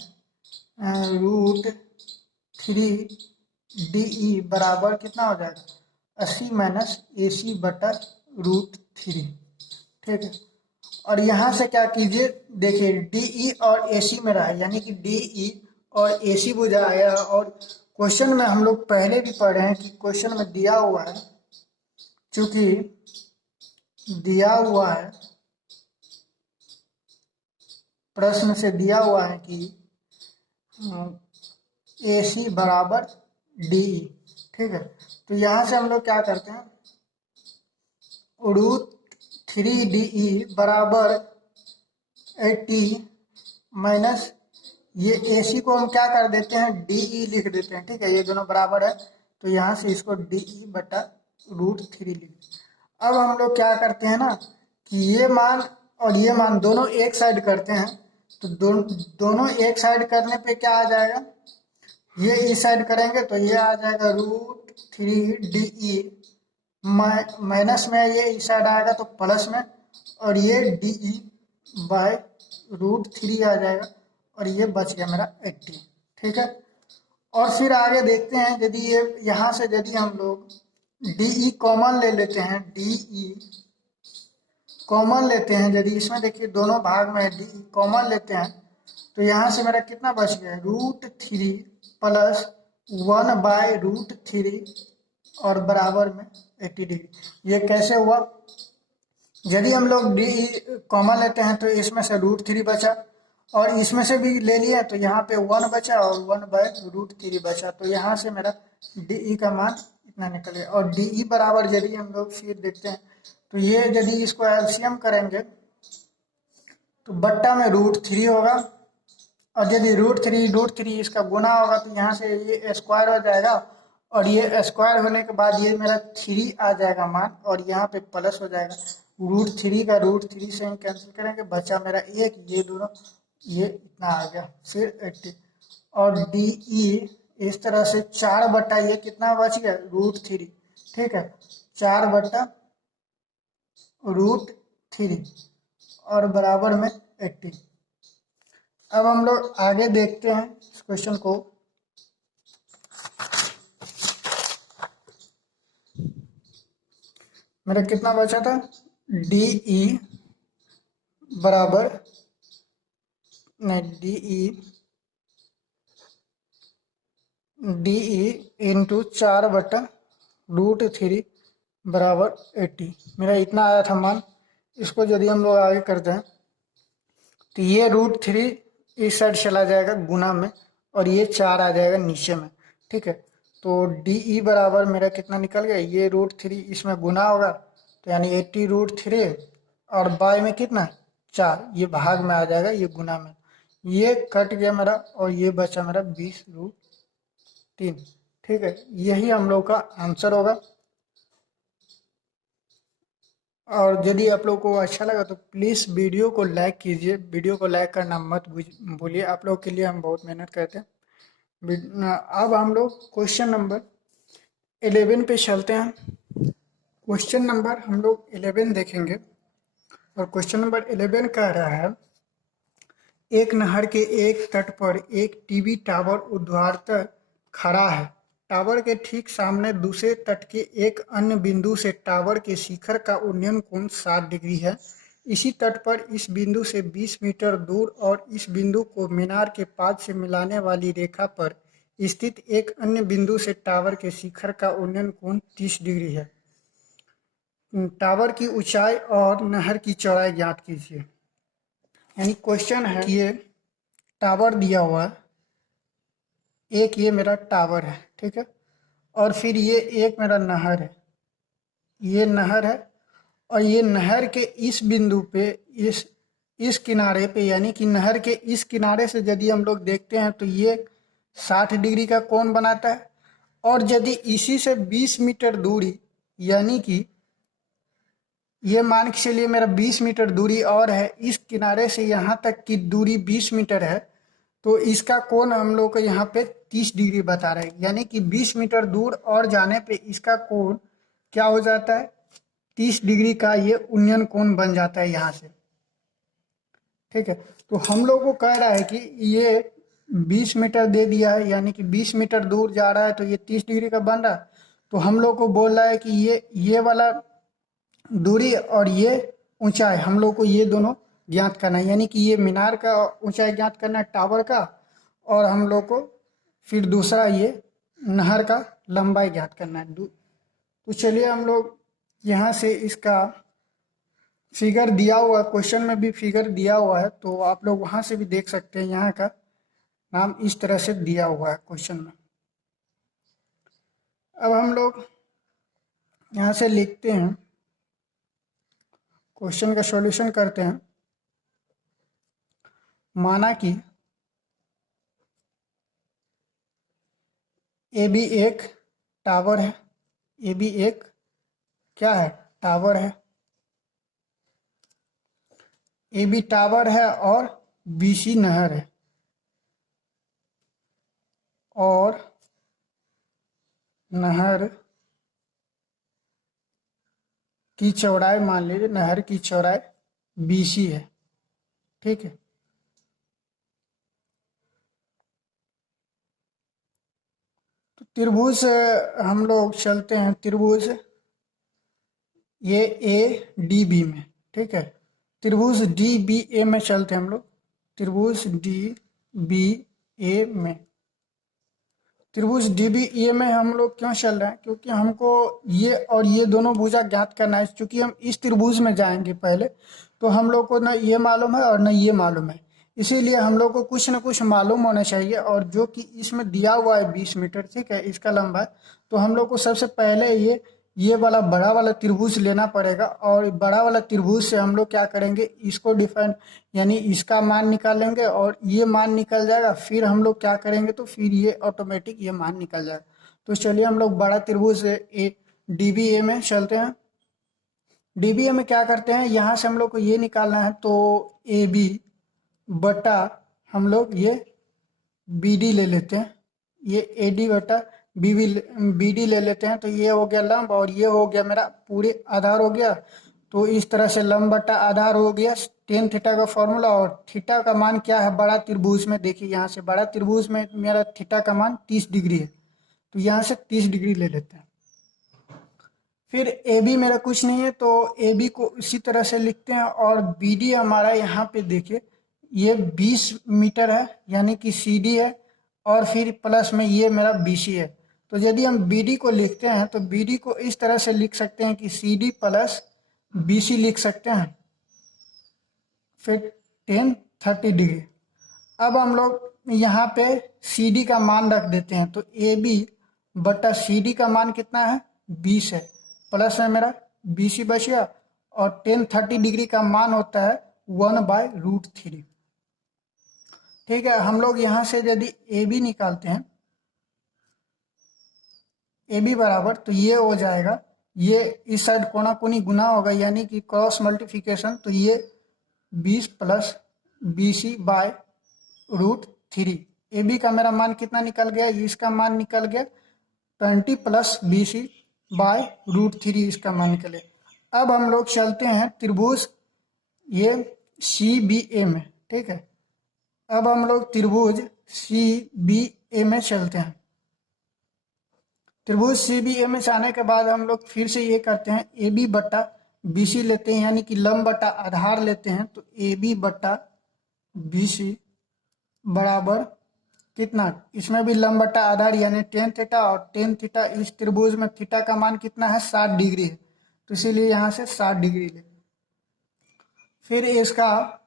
√3 डी ई बराबर कितना हो जाएगा, 80 माइनस ए सी बटा √3, ठीक है। और यहाँ से क्या कीजिए, देखिए डी ई और ए सी में रहा है, यानी कि डी ई और ए सी बुझाया। और क्वेश्चन में हम लोग पहले भी पढ़े हैं कि क्वेश्चन में दिया हुआ है, चूंकि दिया हुआ है, प्रश्न से दिया हुआ है कि ए सी बराबर डी ई, ठीक है। तो यहाँ से हम लोग क्या करते हैं, √3 डी ई बराबर 80 माइनस ये ए सी को हम क्या कर देते हैं, डी ई लिख देते हैं, ठीक है, ये दोनों बराबर है, तो यहाँ से इसको डी ई बटा √3 लिख। अब हम लोग क्या करते हैं ना कि ये मान और ये मान दोनों एक साइड करते हैं, तो दोनों एक साइड करने पे क्या आ जाएगा, ये इस साइड करेंगे तो ये आ जाएगा √3 डी ई, माइनस में ये इस साइड आएगा तो प्लस में, और ये डी ई बाय √3 आ जाएगा, और ये बच गया मेरा 80, ठीक है। और फिर आगे देखते हैं, यदि ये यहाँ से यदि हम लोग डी ई कॉमन ले लेते हैं, डी ई कॉमन लेते हैं, यदि इसमें देखिए दोनों भाग में डी ई कॉमन लेते हैं तो यहाँ से मेरा कितना बच गया, √3 प्लस 1/√3 और बराबर में 80 डिग्री। ये कैसे हुआ, यदि हम लोग डी ई कॉमन लेते हैं तो इसमें से √3 बचा, और इसमें से भी ले लिया तो यहाँ पे 1 बचा और 1/√3 बचा, तो यहाँ से मेरा डी ई का मान इतना निकल गया। और डी ई बराबर यदि हम लोग फिर देखते हैं तो ये यदि इसको एलसीएम करेंगे तो बट्टा में √3 होगा, और यदि √3 इसका गुना होगा तो यहाँ से ये स्क्वायर हो जाएगा, और ये स्क्वायर होने के बाद ये मेरा 3 आ जाएगा मान, और यहाँ पे प्लस हो जाएगा, √3 का √3 से हम कैंसिल करेंगे, बचा मेरा 1, ये दोनों ये इतना आ गया, फिर 80। और डी ई इस तरह से 4 बटा ये कितना बच गया, √3, ठीक है, 4/√3 और बराबर में 80। अब हम लोग आगे देखते हैं इस क्वेश्चन को। मेरा कितना बचा था, डी ई बराबर नहीं डी ई इंटू 4/√3 बराबर 80। मेरा इतना आया था मान। इसको यदि हम लोग आगे करते हैं तो ये √3 इस साइड चला जाएगा गुना में, और ये 4 आ जाएगा नीचे में। ठीक है, तो डी ई बराबर मेरा कितना निकल गया, ये √3 इसमें गुना होगा तो यानी 80√3 और बाय में कितना 4, ये भाग में आ जाएगा, ये गुना में, ये कट गया मेरा और ये बचा मेरा 20√3। ठीक है, यही हम लोग का आंसर होगा। और यदि आप लोग को अच्छा लगा तो प्लीज़ वीडियो को लाइक कीजिए। वीडियो को लाइक करना मत भूलिए, आप लोग के लिए हम बहुत मेहनत करते हैं। अब हम लोग क्वेश्चन नंबर 11 पे चलते हैं। क्वेश्चन नंबर हम लोग 11 देखेंगे, और क्वेश्चन नंबर 11 कह रहा है, एक नहर के एक तट पर एक टीवी टावर ऊर्ध्वाधर खड़ा है। टावर के ठीक सामने दूसरे तट के एक अन्य बिंदु से टावर के शिखर का उन्नयन कोण 60 डिग्री है। इसी तट पर इस बिंदु से 20 मीटर दूर और इस बिंदु को मीनार के पाद से मिलाने वाली रेखा पर स्थित एक अन्य बिंदु से टावर के शिखर का उन्नयन कोण 30 डिग्री है। टावर की ऊंचाई और नहर की चौड़ाई ज्ञात कीजिए। यानी क्वेश्चन है कि ये टावर दिया हुआ है, एक ये मेरा टावर है, ठीक है, और फिर ये एक मेरा नहर है, ये नहर है, और ये नहर के इस बिंदु पे इस किनारे पे, यानी कि नहर के इस किनारे से यदि हम लोग देखते हैं तो ये 60 डिग्री का कोण बनाता है। और यदि इसी से 20 मीटर दूरी, यानी कि ये मान के चलिए मेरा 20 मीटर दूरी और है, इस किनारे से यहाँ तक की दूरी 20 मीटर है, तो इसका कोण हम लोग को यहाँ पे 30 डिग्री बता रहे हैं। यानी कि 20 मीटर दूर और जाने पे इसका कोण क्या हो जाता है, 30 डिग्री का ये उन्नयन कोण बन जाता है यहाँ से। ठीक है, तो हम लोग को कह रहा है कि ये 20 मीटर दे दिया है, यानी कि 20 मीटर दूर जा रहा है तो ये 30 डिग्री का बन रहा है। तो हम लोग को बोल रहा है कि ये वाला दूरी और ये ऊंचाई हम लोग को ये दोनों ज्ञात करना है। यानी कि ये मीनार का ऊंचाई ज्ञात करना है टावर का, और हम लोग को फिर दूसरा ये नहर का लंबाई ज्ञात करना है। तो चलिए हम लोग यहाँ से इसका फिगर दिया हुआ, क्वेश्चन में भी फिगर दिया हुआ है, तो आप लोग वहाँ से भी देख सकते हैं। यहाँ का नाम इस तरह से दिया हुआ है क्वेश्चन में। अब हम लोग यहाँ से लिखते हैं, क्वेश्चन का सॉल्यूशन करते हैं। माना कि ए बी एक टावर है, ए बी एक क्या है, टावर है, ए बी टावर है और बी सी नहर है, और नहर की चौड़ाई मान लीजिए, नहर की चौड़ाई बी सी है। ठीक है, तो त्रिभुज हम लोग चलते हैं, त्रिभुज ये ए डी बी में, ठीक है, त्रिभुज डी बी ए में चलते हैं हम लोग, त्रिभुज डी बी ए में। त्रिभुज डी बी ए में हम लोग क्यों चल रहे हैं, क्योंकि हमको ये और ये दोनों भुजा ज्ञात करना है। क्योंकि हम इस त्रिभुज में जाएंगे पहले, तो हम लोग को ना ये मालूम है और ना ये मालूम है, इसीलिए हम लोग को कुछ ना कुछ मालूम होना चाहिए। और जो कि इसमें दिया हुआ है 20 मीटर, ठीक है, इसका लंबाई, तो हम लोग को सबसे पहले ये वाला बड़ा वाला त्रिभुज लेना पड़ेगा, और बड़ा वाला त्रिभुज से हम लोग क्या करेंगे, इसको डिफाइन, यानी इसका मान निकालेंगे और ये मान निकल जाएगा। फिर हम लोग क्या करेंगे, तो फिर ये ऑटोमेटिक ये मान निकल जाएगा। तो चलिए हम लोग बड़ा त्रिभुज ए डी बी ए में चलते हैं। डी बी ए में क्या करते हैं, यहाँ से हम लोग को ये निकालना है, तो ए बी बटा हम लोग ये बी डी ले लेते हैं, ये ए डी बटा बी डी ले लेते हैं, तो ये हो गया लंब और ये हो गया मेरा पूरे आधार हो गया। तो इस तरह से लंब बटा आधार हो गया टेन थीटा का फॉर्मूला। और थीटा का मान क्या है बड़ा त्रिभुज में, देखिए यहाँ से बड़ा त्रिभुज में मेरा थीटा का मान 30 डिग्री है, तो यहाँ से 30 डिग्री ले लेते हैं। फिर ए बी मेरा कुछ नहीं है, तो ए बी को इसी तरह से लिखते हैं। और बी डी हमारा यहाँ पे देखिए ये 20 मीटर है, यानी कि सी डी है, और फिर प्लस में ये मेरा बी सी है। तो यदि हम बी डी को लिखते हैं तो बी डी को इस तरह से लिख सकते हैं कि C D plus B C लिख सकते हैं, फिर 10-30 डिग्री। अब हम लोग यहाँ पे सी डी का मान रख देते हैं, तो ए बी बटा सी डी का मान कितना है 20 है, प्लस में मेरा बी सी बच गया, और 10-30 डिग्री का मान होता है 1/√3। ठीक है, हम लोग यहाँ से यदि ए बी निकालते हैं, ए बी बराबर, तो ये हो जाएगा, ये इस साइड कोना कोनी गुना होगा यानी कि क्रॉस मल्टीप्लिकेशन, तो ये 20 plus B C /√3। A B का मेरा मान कितना निकल गया, इसका मान निकल गया 20 प्लस बी सी /√3, इसका मान निकले। अब हम लोग चलते हैं त्रिभुज ये सी बी ए में। ठीक है, अब हम लोग त्रिभुज सी बी ए में चलते हैं। त्रिभुज सी बी ए में जाने के बाद हम लोग फिर से ये करते हैं, ए बी बट्टा बी सी लेते हैं, यानी कि लंब बटा आधार लेते हैं। तो ए बी बट्टा बी सी बराबर कितना, इसमें भी लंब बटा आधार यानी 10 थीटा, और 10 थीटा इस त्रिभुज में थीटा का मान कितना है 60 डिग्री है, तो इसीलिए यहाँ से 60 डिग्री ले। फिर इसका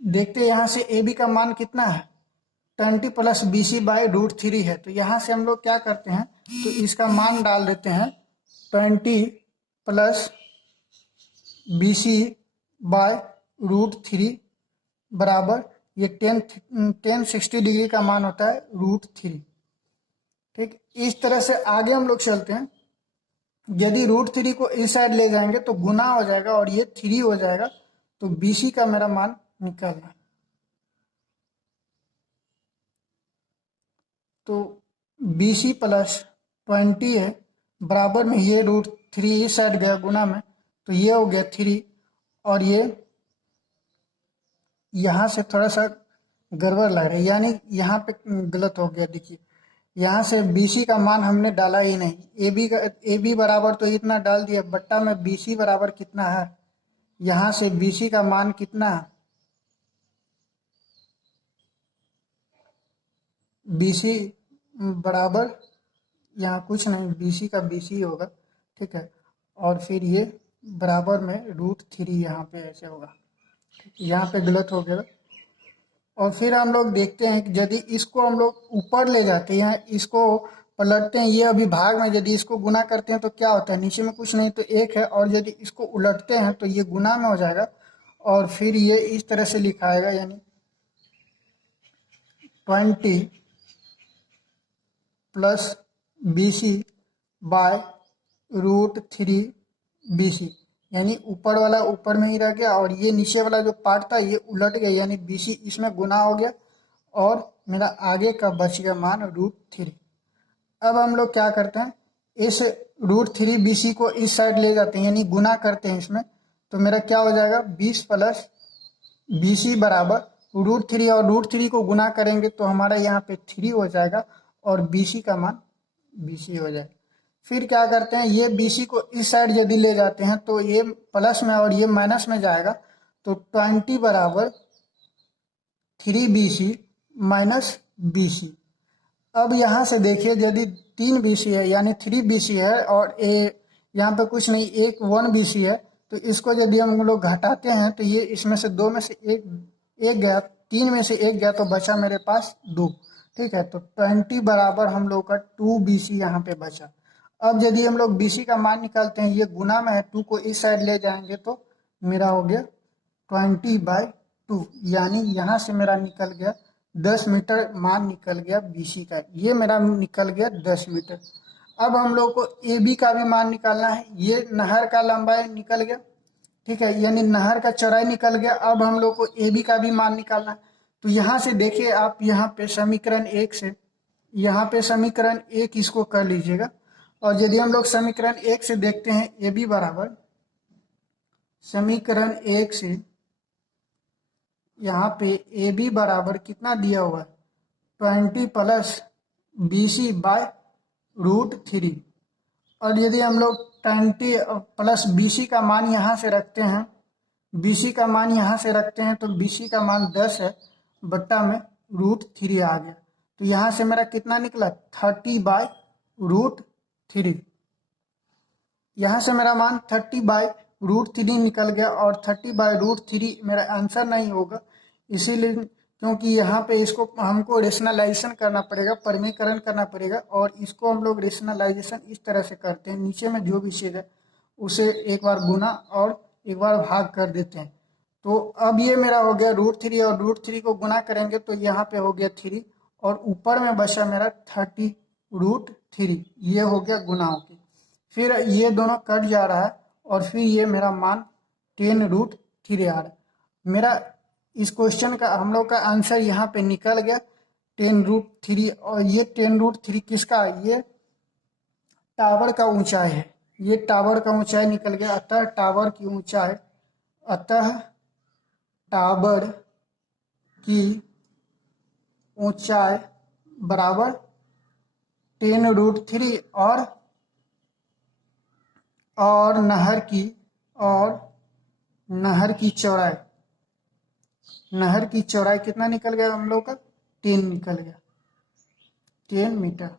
देखते हैं, यहाँ से ए बी का मान कितना है 20 प्लस बी सी /√3 है, तो यहाँ से हम लोग क्या करते हैं, तो इसका मान डाल देते हैं 20 प्लस बी सी /√3 बराबर ये 10-60 डिग्री का मान होता है √3। ठीक, इस तरह से आगे हम लोग चलते हैं। यदि √3 को इस साइड ले जाएंगे तो गुना हो जाएगा और ये 3 हो जाएगा, तो बी सी का मेरा मान निकालना, तो बी सी प्लस 20 है बराबर में ये √3 इस साइड गया गुना में, तो ये हो गया 3, और ये यहाँ से थोड़ा सा गड़बड़ लग रहा है, यानी यहाँ पे गलत हो गया। देखिए यहाँ से बी सी का मान हमने डाला ही नहीं, ए बी बराबर तो इतना डाल दिया, बट्टा में बी सी बराबर कितना है, यहाँ से बी सी का मान कितना है, बी सी बराबर यहाँ कुछ नहीं, बी सी का बी सी होगा। ठीक है, और फिर ये बराबर में √3 यहाँ पे ऐसे होगा, यहाँ पे गलत हो गया। और फिर हम लोग देखते हैं कि यदि इसको हम लोग ऊपर ले जाते हैं, इसको पलटते हैं, ये अभी भाग में यदि इसको गुना करते हैं तो क्या होता है, नीचे में कुछ नहीं तो 1 है, और यदि इसको उलटते हैं तो ये गुना में हो जाएगा, और फिर ये इस तरह से लिखाएगा, यानी 20 plus B C /√3 B C, यानी ऊपर वाला ऊपर में ही रह गया और ये नीचे वाला जो पार्ट था ये उलट गया, यानी बी सी इसमें गुना हो गया और मेरा आगे का बच गया मान √3। अब हम लोग क्या करते हैं, इस √3 बी सी को इस साइड ले जाते हैं, यानी गुना करते हैं इसमें, तो मेरा क्या हो जाएगा 20 प्लस बी सी बराबर √3, और √3 को गुना करेंगे तो हमारा यहाँ पे 3 हो जाएगा, और बी सी का मान बी सी हो जाएगा। फिर क्या करते हैं, ये बी सी को इस साइड यदि ले जाते हैं तो ये प्लस में और ये माइनस में जाएगा, तो 20 बराबर 3 B C minus B C. अब यहाँ से देखिए यदि 3 बी सी है यानी 3 बी सी है, और यहाँ पे कुछ नहीं, 1 बी सी है, तो इसको यदि हम लोग घटाते हैं तो ये इसमें से 2 में से एक गया, 3 में से 1 गया, तो बचा मेरे पास 2। ठीक है, तो 20 बराबर हम लोग का 2 बी सी यहाँ पे बचा। अब यदि हम लोग बी सी का मान निकालते हैं, ये गुना में है, 2 को इस साइड ले जाएंगे तो मेरा हो गया 20/2, यानी यहाँ से मेरा निकल गया 10 मीटर मान निकल गया बी सी का, ये मेरा निकल गया 10 मीटर। अब हम लोग को ए बी का भी मान निकालना है, ये नहर का लंबाई निकल गया। ठीक है, यानी नहर का चौड़ाई निकल गया। अब हम लोग को ए बी का भी मान निकालना है, तो यहाँ से देखिए आप, यहाँ पे समीकरण 1 से यहाँ पे समीकरण 1 इसको कर लीजिएगा। और यदि हम लोग समीकरण 1 से देखते हैं, ए बी बराबर समीकरण 1 से यहाँ पे ए बी बराबर कितना दिया हुआ है, 20 प्लस बी सी बाय √3। और यदि हम लोग 20 प्लस बी सी का मान यहाँ से रखते हैं, BC का मान यहाँ से रखते हैं, तो BC का मान 10 है, बट्टा में √3 आ गया। तो यहाँ से मेरा कितना निकला, 30/√3। यहाँ से मेरा मान 30/√3 निकल गया। और 30/√3 मेरा आंसर नहीं होगा, इसीलिए क्योंकि यहाँ पे इसको हमको रेशनलाइजेशन करना पड़ेगा, परिमीकरण करना पड़ेगा। और इसको हम लोग रेशनलाइजेशन इस तरह से करते हैं, नीचे में जो भी चीज़ है उसे एक बार गुना और एक बार भाग कर देते हैं। तो अब ये मेरा हो गया √3, और √3 को गुना करेंगे तो यहाँ पे हो गया 3, और ऊपर में बचा मेरा 30√3, ये हो गया गुना होके। फिर ये दोनों कट जा रहा है, और फिर ये मेरा मान 10√3 आ रहा है। मेरा इस क्वेश्चन का हम लोग का आंसर यहाँ पे निकल गया 10√3। और ये 10√3 किसका, ये टावर का ऊंचाई है, ये टावर का ऊंचाई निकल गया। अतः टावर की ऊंचाई, अतः टावर की ऊंचाई बराबर 10√3। और नहर की चौड़ाई कितना निकल गया हम लोग का, 10 निकल गया, 10 मीटर।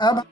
अब